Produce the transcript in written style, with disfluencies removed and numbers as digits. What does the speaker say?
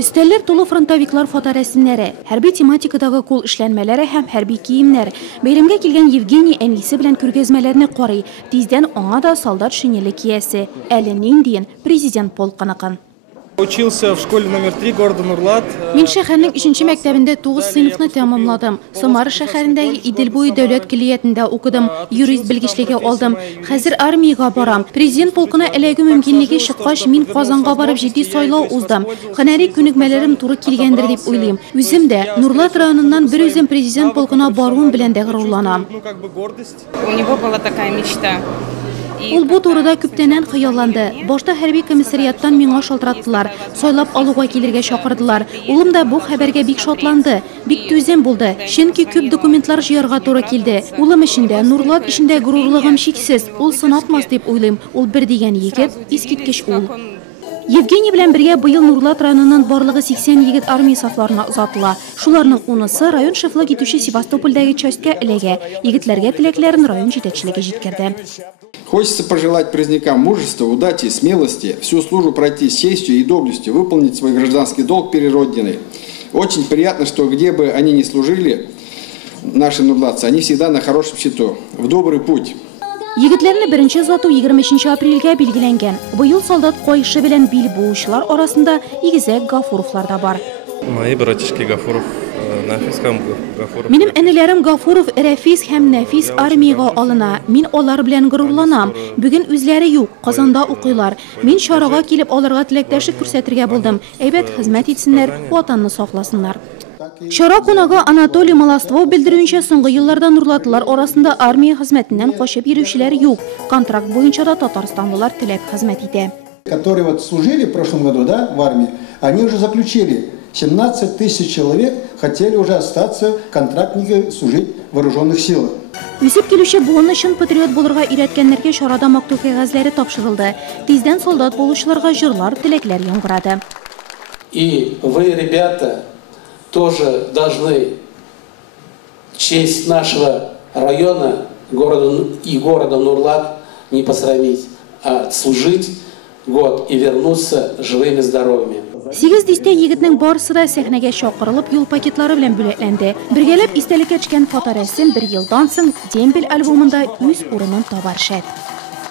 Üstələr dolu frontoviklar fotorəsmləri, hərbi tematikadagı kol işlənmələri həm hərbi kiyimlər. Beyramga kelgan Yevgeniy əngisi bilan ko'rgazmalarini qarый. Tezdən ona da soldat шинели kiyasi. Әлінен дейін президент polqini qın. Учился в школе номер 3 города Нурлат. Мен шәһәрнең 3-нче мәктәбендә 9 сыйныфны тәмамладым. Самара шәһәрендәге Иделбуй дәүләт киллиятендә укыдым. Юрист белгечлеге алдым. Хәзер армиягә барам. Президент полкына эләгү мөмкинлеге чыккач, мин Казанга барып җитди сайлау уздым. Һөнәри күнекмәләрем туры килгәндер дип уйлыйм. Үзем дә Нурлат районыннан бер үзем президент полкына баруым белән дә горурланам. У него была такая мечта. Ул бу турыда күптәннән хыялланды. Башта хәрби комиссариаттан миңа шалтыраттылар. Сайлап алуга килергә чакырдылар. Улым да бу хәбәргә бик шатланды. Бик түзем булды. Чөнки күп документлар җыярга туры килде. Улым эшендә, Нурлат эшендә горурлыгым шиксез. Ул сынатмас дип уйлыйм. Ул бер дигән егет, искиткеч ул. Евгений белән бергә быел Нурлат районыннан барлыгы 80 егет армия сафларына узатыла. Шуларның 10-сы район шефлык итүче Севастопольдәге частька эләгә. Егетләргә теләкләрен район җитәкчелеге җиткерде. Хочется пожелать призывникам мужества, удачи, смелости, всю службу пройти с честью и доблестью, выполнить свой гражданский долг перед Родиной. Очень приятно, что где бы они ни служили, наши нурлатцы, они всегда на хорошем счету, в добрый путь. Егетләрне беренче зату 23 апрельгә билгеләнгән. Быел солдат кайшы белән бил буучылар арасында Игезәк Гафуровлар да бар. Мои братишки Гафуров, Нафис Гафуров. Минем әнеләрем Гафуров, Рәфис һәм Нәфис армиягә алына. Мин алар белән горурланам. Бүген үзләре юк, Казанда укыйлар. Мин чарага килеп аларга теләктәшлек күрсәтергә булдым. Әйбәт хезмәт итсеннәр, ватанны сакласыннар. Шара кунагы Анатолий Маластов белдерүенчә, соңгы елларда Нурлатлар арасында армия хезмәтеннән качып йөрүчеләр юк. Контракт буенча да татарстанлылар теләп хезмәт итә. Которые вот служили в прошлом году, да, в армии, они уже заключили. 17 тысяч человек хотели уже остаться контрактники служить в вооруженных силах. Үсеп килүче буын өчен патриот булырга өйрәткәннәргә чарада мактау кәгазьләре тапшырылды. Тиздән солдат булучыларга җырлар, теләкләр яңгырады. И вы, ребята, тоже должны честь нашего района города Нурлат не посрамить, а служить год и вернуться живыми и здоровыми. 8 дистә егетнең барысы да сәхнәгә чакырылып, юл пакетлары белән бүләкләнде. Бергәләп истәлеккә төшкән фоторәсем 1 елдан соң Дембель альбомында үз урынын табар шәт.